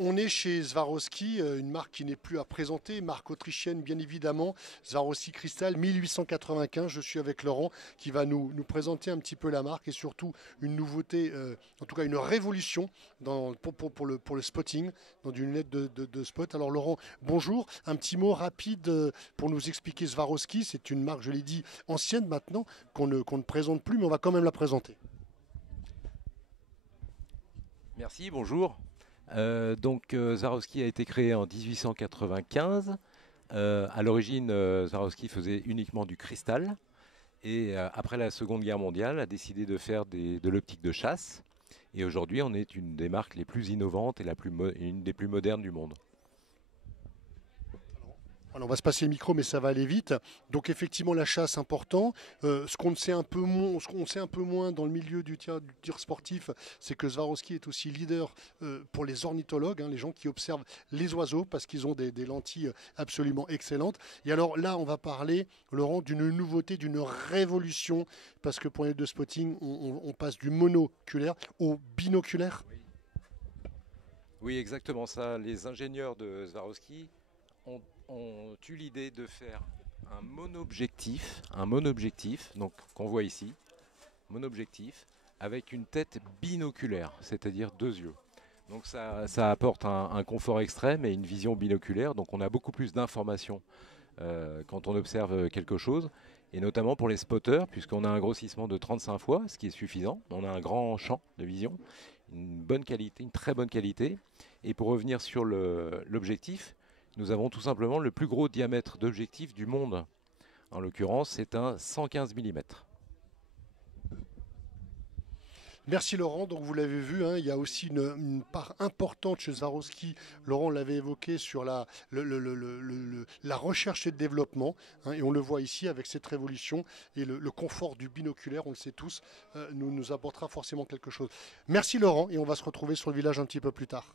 On est chez Swarovski, une marque qui n'est plus à présenter, marque autrichienne bien évidemment, Swarovski Crystal 1895. Je suis avec Laurent qui va nous présenter un petit peu la marque et surtout une nouveauté, en tout cas une révolution pour le spotting, dans une lunette de spot. Alors Laurent, bonjour. Un petit mot rapide pour nous expliquer Swarovski. C'est une marque, je l'ai dit, ancienne maintenant, qu'on ne présente plus, mais on va quand même la présenter. Merci, bonjour. Swarovski a été créé en 1895. À l'origine, Swarovski faisait uniquement du cristal et après la Seconde Guerre mondiale a décidé de faire de l'optique de chasse. Et aujourd'hui, on est une des marques les plus innovantes et une des plus modernes du monde. Alors, on va se passer le micro, mais ça va aller vite. Donc effectivement, la chasse important. Ce qu'on sait un peu moins, ce qu'on sait un peu moins dans le milieu du tir sportif, c'est que Swarovski est aussi leader pour les ornithologues, hein, les gens qui observent les oiseaux parce qu'ils ont des lentilles absolument excellentes. Et alors là, on va parler, Laurent, d'une nouveauté, d'une révolution, parce que pour les deux spotting, on passe du monoculaire au binoculaire. Oui, exactement ça. Les ingénieurs de Swarovski ont eu l'idée de faire un monobjectif, donc qu'on voit ici, monobjectif, avec une tête binoculaire, c'est-à-dire deux yeux. Donc ça apporte un confort extrême et une vision binoculaire, donc on a beaucoup plus d'informations quand on observe quelque chose, et notamment pour les spotters, puisqu'on a un grossissement de 35 fois, ce qui est suffisant. On a un grand champ de vision, une bonne qualité, une très bonne qualité. Et pour revenir sur l'objectif, nous avons tout simplement le plus gros diamètre d'objectif du monde. En l'occurrence, c'est un 115 mm. Merci Laurent, donc vous l'avez vu, hein, il y a aussi une part importante chez Swarovski, Laurent l'avait évoqué sur la recherche et le développement, hein, et on le voit ici avec cette révolution et le confort du binoculaire, on le sait tous, nous apportera forcément quelque chose. Merci Laurent, et on va se retrouver sur le village un petit peu plus tard.